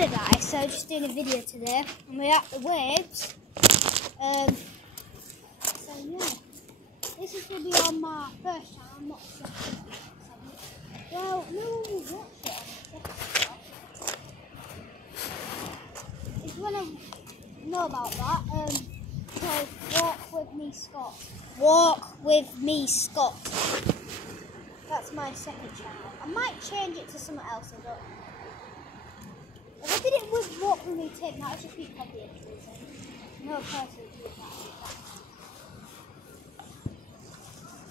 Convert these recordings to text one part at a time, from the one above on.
paradise, so just doing a video today, and we're at the waves. So yeah, this is going to be on my first channel, I'm not second. Well, no one will watch it on the second channel. If you want to know about that, so Walk With Me Scott. Walk With Me Scott. That's my second channel. I might change it to something else, I don't know. If I did it with Walk With Me Tim, that would just be copying. No person would do that.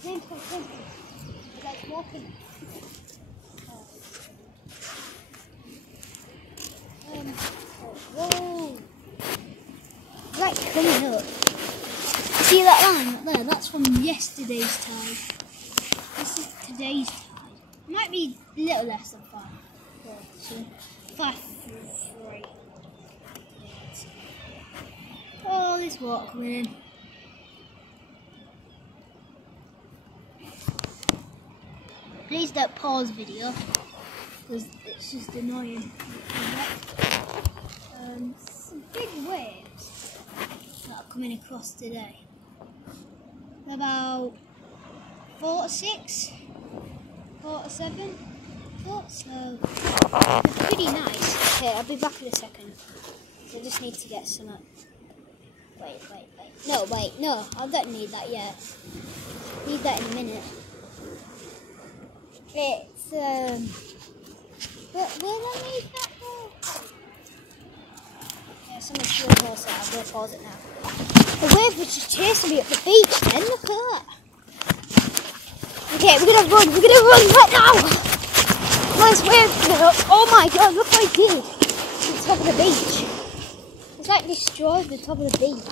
Tim. You guys walking. Whoa. Right, coming up. See that line right there? That's from yesterday's tide. This is today's tide. It might be a little less than 5. So 5.3. Oh, this water coming in. Please don't pause video because it's just annoying. Some big waves that are coming across today. About 4 to 6, 4 to 7. Thought so. It's pretty nice. Okay, I'll be back in a second. So I just need to get some. Wait. No, I don't need that yet. Need that in a minute. It's but will I need that for? Yeah, someone's doing a horse out. I'm gonna pause it now. The wave was just chasing me up the beach then, look at that. Okay, we're gonna run right now! Nice wave coming up. Oh my god, look what I did! The top of the beach. It's like destroyed the top of the beach.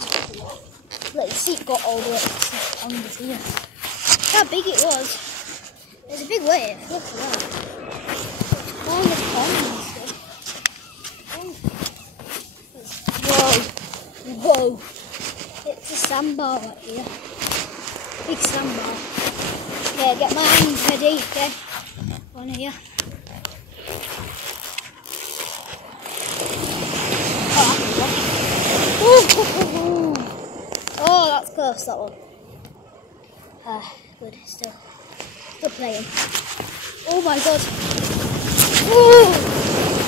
Look, the seat got all the way on the here. How big it was. There's a big wave, look at that. On the pond and stuff. Whoa. It's a sandbar right here. Big sandbar. Okay, get my hands ready, okay? One here. Oh, that's close, that one. Good, still playing. Oh my god. Ooh,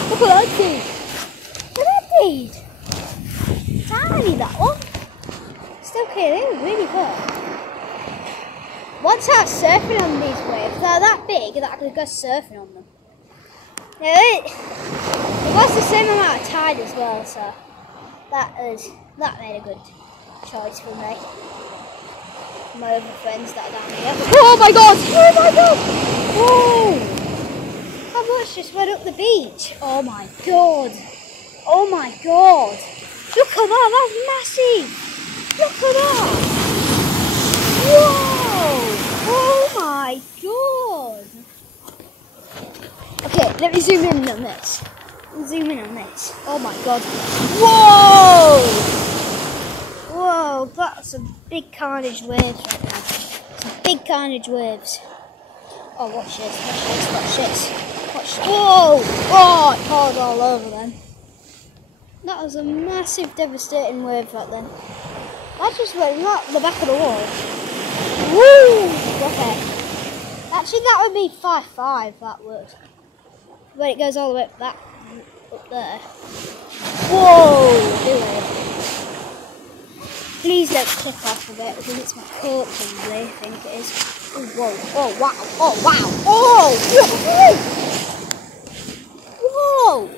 look what that did. Look what that did. Tiny, that one. Still okay, they were really good. Once I was surfing on these waves, they're that big that I could go surfing on them. It was the same amount of tide as well, so that made a good choice for me. My other friends that are down here. Oh my god! Whoa! How much just went up the beach? Oh my god! Look at that! That's massive! Look at that! Whoa! Oh my god! Okay, let me zoom in on this. Oh my god! Whoa, that's some big carnage waves right now. Some big carnage waves. Oh, watch this. Whoa! Oh, it poured all over then. That was a massive, devastating wave right then. That just went right the back of the wall. Woo! Okay. Actually, that would be 5.5, that would. When it goes all the way up there. Whoa! Please don't click off of it because it's my coat probably, I think it is. Oh, whoa, oh wow, oh wow, oh! Whoa!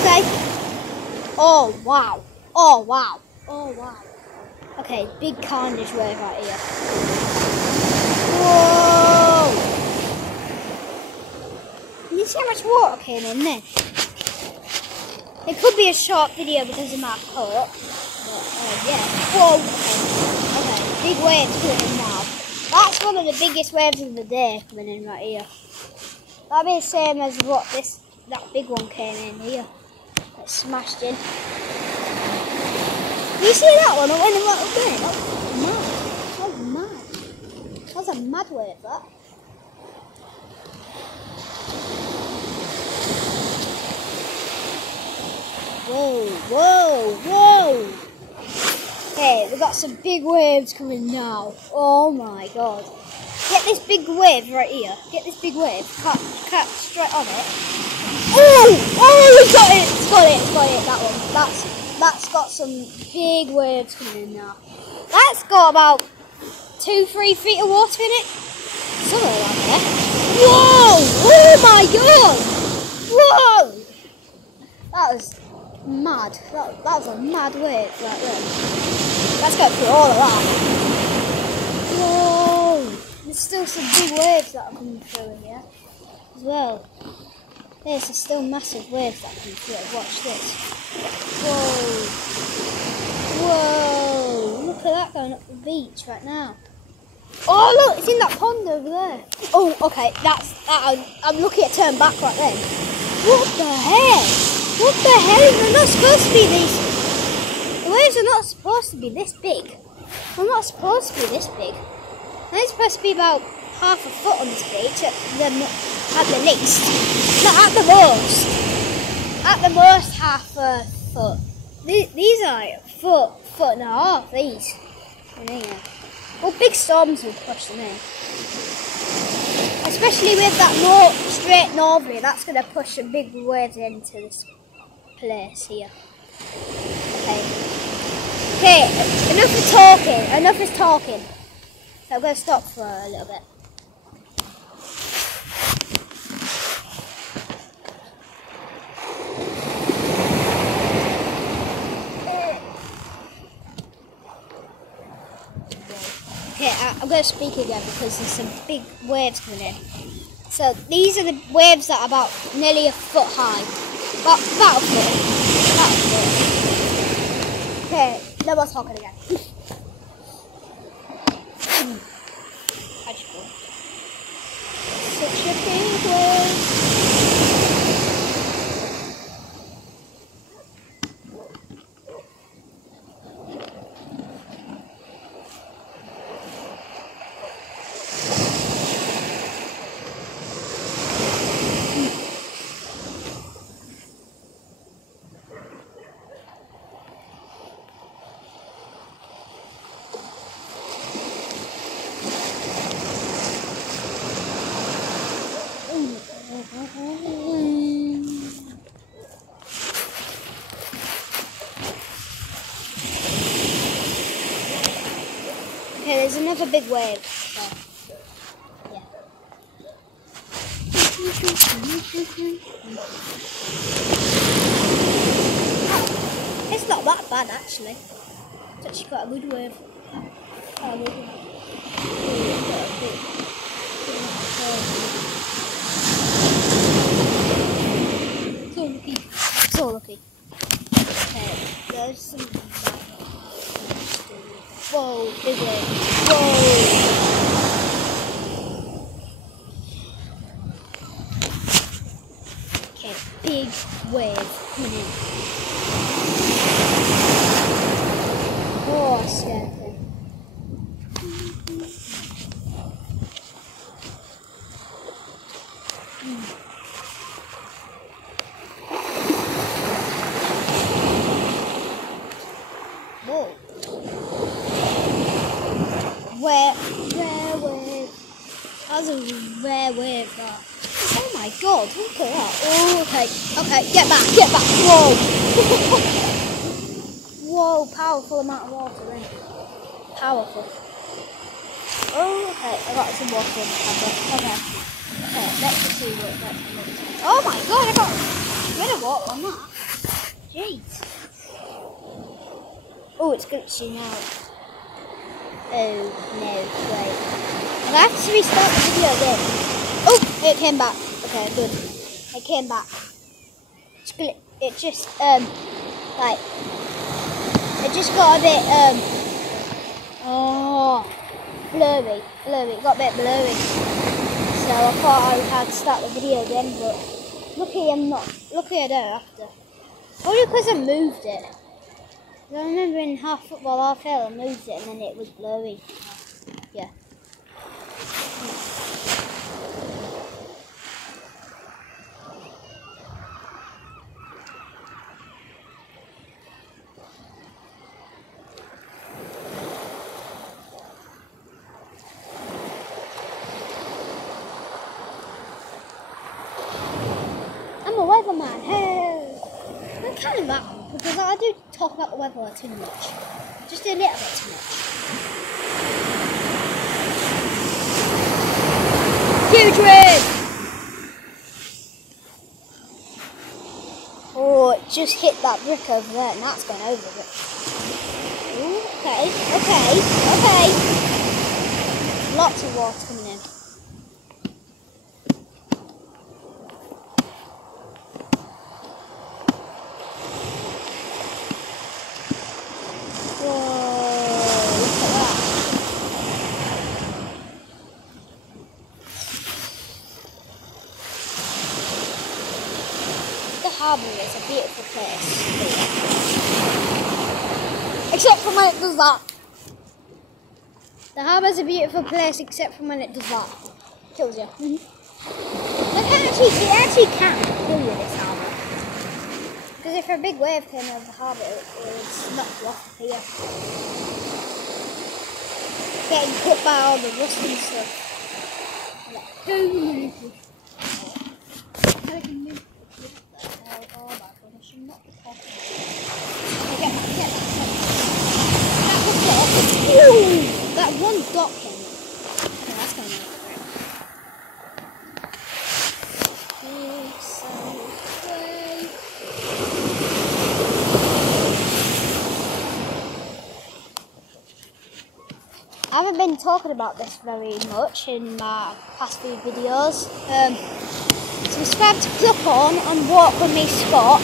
Okay. Oh wow. Okay, big carnage wave right here. Whoa! You see how much water came in there? It could be a short video because of my coat. But, yeah. Whoa! Okay, big waves coming in now. That's one of the biggest waves of the day coming in right here. That'll be the same as what that big one came in here. It smashed in. You see that one? It went in right up there. That was mad. That was a mad wave, that. Whoa, whoa, whoa! Okay, we've got some big waves coming now. Oh my god. Get this big wave right here. Get this big wave. Cut straight on it. Oh! Oh, it's got it! It's got it! It's got it! That one. That's got some big waves coming in now. That's got about 2-3 feet of water in it. Somewhere around there. Whoa! Oh my god! Whoa! That was mad. That was a mad wave right there. Let's go through all of that. Whoa! There's still some big waves that are coming through in here as well. There's still massive waves that are coming through. Watch this. Whoa! Whoa! Look at that going up the beach right now. Oh look, it's in that pond over there. Oh, okay, I'm lucky it turned back right then. What the hell? What the hell? They're not supposed to be these. The waves are not supposed to be this big. They're not supposed to be this big. They're supposed to be about half a foot on this beach at the least. Not at the most. At the most half a foot. These are like foot and a half, these. Well, big storms will push them in. Especially with that straight northerly, that's going to push some big waves into this place here. Okay, enough of talking. Enough is talking. So I'm going to stop for a little bit. Okay, I'm going to speak again because there's some big waves coming in. So these are the waves that are about nearly a foot high. About a foot. Okay, no more talking again. Such a big wave. Okay, there's another big wave. So, yeah. It's not that bad actually. It's actually quite a good wave. So lucky. Okay, there's some. Whoa, big wave. Whoa. Okay, big wave coming in. Oh, scared thing. Whoa. Rare wave. That was a rare wave, that. Oh my god, look at that. Oh, okay, get back. Whoa. Whoa, powerful amount of water then. Powerful. Oh, okay, I got some water in the camera. Okay, let's just see what that's. Oh my god, I got a bit of water on that. Jeez. Oh, it's glitchy now. Oh no, wait. I have to restart the video again. Oh, it came back. Okay, good. It came back. It just like it just got a bit blurry. It got a bit blurry. So I thought I had to start the video again, but luckily I don't have to. Probably because I moved it. I remember in half football, half hell, I moved it and then it was blurry. Yeah. that one because I do talk about the weather too much. Just a little bit too much. Huge wave! Oh, it just hit that brick over there and that's going over the brick. Ooh, okay. Lots of water coming in. Harbour is a beautiful place. Except for when it does that. The harbour is a beautiful place except for when it does that. Kills you. It actually can kill you, this harbour. Because if a big wave came over the harbour, it would knock you off the pier. Getting hit by all the rust and stuff. That one dot came in. Oh, that's going to make I haven't been talking about this very much in my past few videos. Subscribe to Click On and Walk With Me Spot.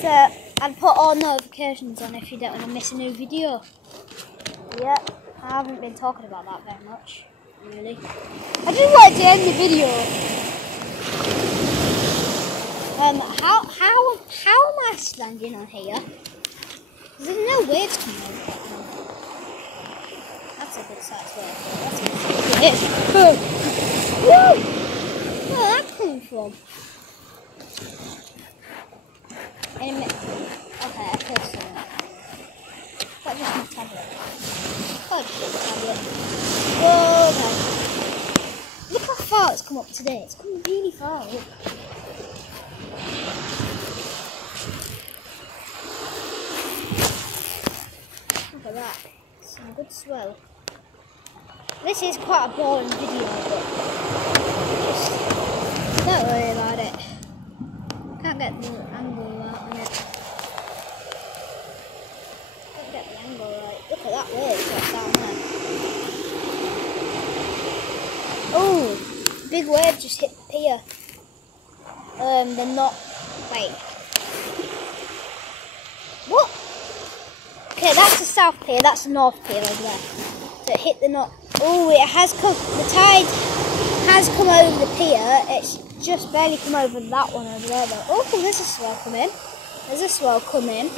So, and put all notifications on if you don't want to miss a new video. Yeah, I haven't been talking about that very much, really. I just wanted to end the video. How am I standing on here? There's no waves coming over. That's a good size wave. That's a good size wave. Where's that coming from? In a minute. Okay, I killed someone. That just my tablet. Oh, just my tablet. Whoa, okay. Look how far it's come up today. It's come really far. Look. Look at that. Some good swell. This is quite a boring video, but just don't worry about it. Can't get the angle out on it. Can't get the angle right. Look at that wave that's down there. Oh, big wave just hit the pier. They're not. Wait. What? Okay, that's the south pier. That's the north pier over there. So it hit the north. Oh, it has come. The tide has come over the pier. It's just barely come over that one over there though. Oh, there's a swell coming. There's a swell coming.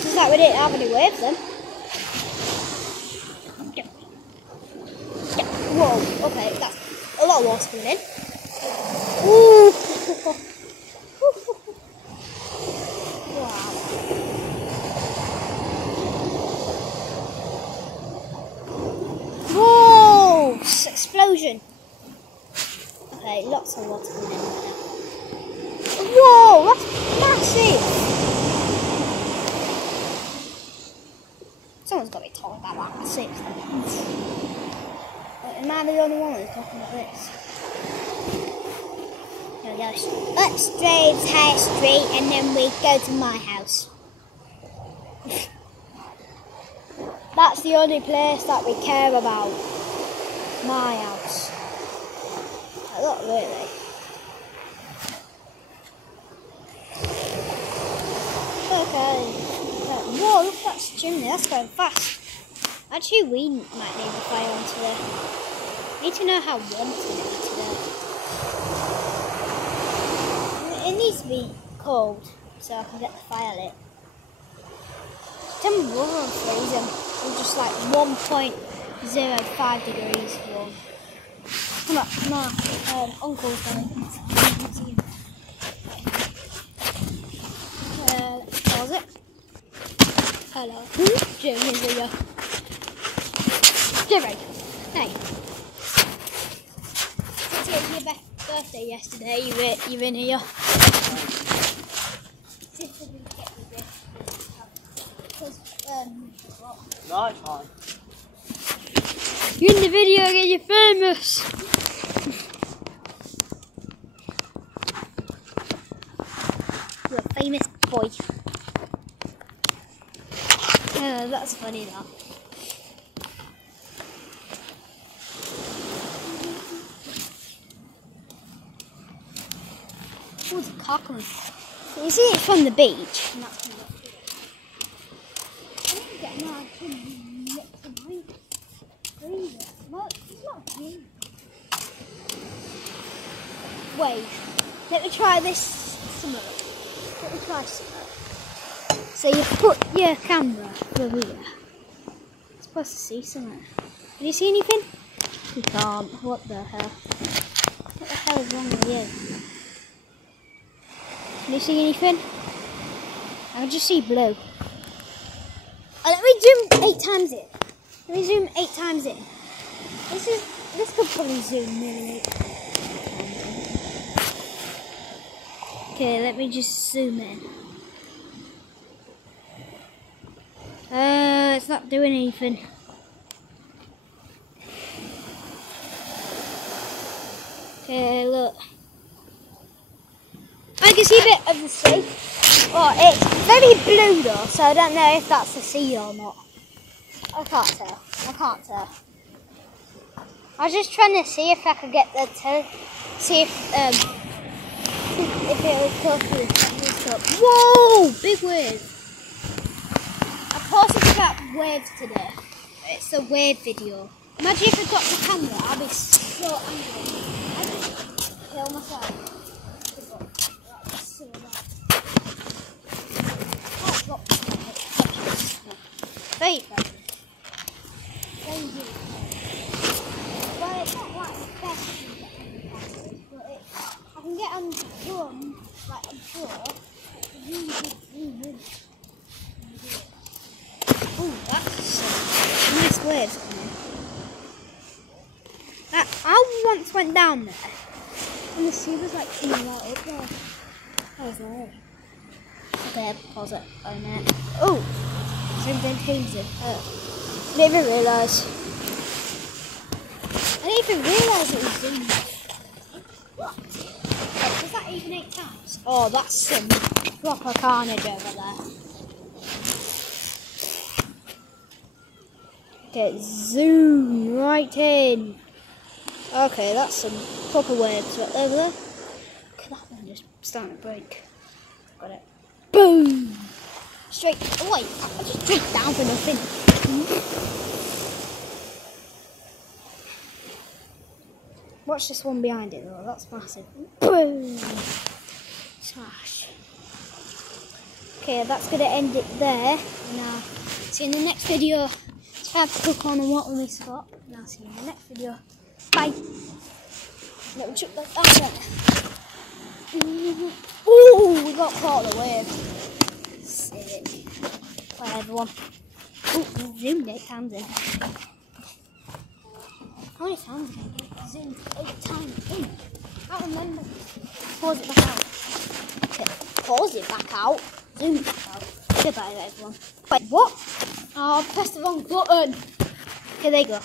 Just like we didn't have any waves then. Whoa, okay, that's a lot of water coming in. Ooh. Wow. Whoa! Explosion. Okay, lots of water coming in right now. Whoa, that's massive! Someone's got to be talking about that massive. Am I the only one who's talking about this? Here we go. Let's drive High Street and then we go to my house. That's the only place that we care about. My house. Not really. Okay. Whoa, look at that chimney. That's going fast. Actually, we might need the fire on today. I need to know how warm it's going to be today. It needs to be cold so I can get the fire lit. Tell me we're on freezing. We're just like 1.05 degrees warm. Come on, come on. Uncle's coming. Pause it. Hello. Jimmy, here. Jimmy. Hey. Let's get you back. Go birthday yesterday. You're in here. No, it's fine. You're in the video, get you famous. You're a famous boy. Oh, that's funny though. Oh, it's a cockle. You see it from the beach. And that's from the I didn't get mad tonight. Well, it's not green. Wait, let me try this somewhere. Let me try somewhere. So you put your camera over here. You're supposed to see something. Can you see anything? You can't. What the hell? What the hell is wrong with you? Can you see anything? I can just see blue. Oh, let me zoom 8 times in. Let me zoom 8 times in. This could probably zoom nearly 8 times in. Okay, let me just zoom in. It's not doing anything. Okay, look. I can see a bit of the sea. Oh, it's very blue though, so I don't know if that's the sea or not. I can't tell. I was just trying to see if I could get the see if it would go through the top. Whoa! Big wave. I posted about waves today. It's a wave video. Imagine if I got the camera, I'd be so angry. I'd just kill myself. That's so bad. Oh, drop the very bad. Very good. Well, it's not like the best you can get on the cameras, but I can get on drum, like on shore. Really good. Oh, that's some nice waves coming. I once went down there and the sea was like coming right up there. That was nice. Okay, pause it for a minute. Oh! Zoomed in teams in. I didn't even realise. I didn't even realise it was zoomed. What? Was that even 8 times? Oh, that's some proper carnage over there. Okay, zoom right in. Okay, that's some proper waves right over there. Look at that one just starting to break. Got it. Boom! Straight. Oh wait, I just dropped down for nothing. Watch this one behind it though, that's massive. Boom! Smash. Okay, that's going to end it there. Now, see you in the next video. Have to click on and what will we spot. And I'll see you in the next video. Bye. Let me chuck that down. Ooh, we got caught in the wave. Sick. Bye everyone. Ooh, we zoomed 8 times in. How many times did I get zoomed 8 times in? I can't remember. Pause it back out. Okay, pause it back out. Zoom it back out. Goodbye everyone. Wait, what? Oh, I pressed the wrong button. Okay, there you go.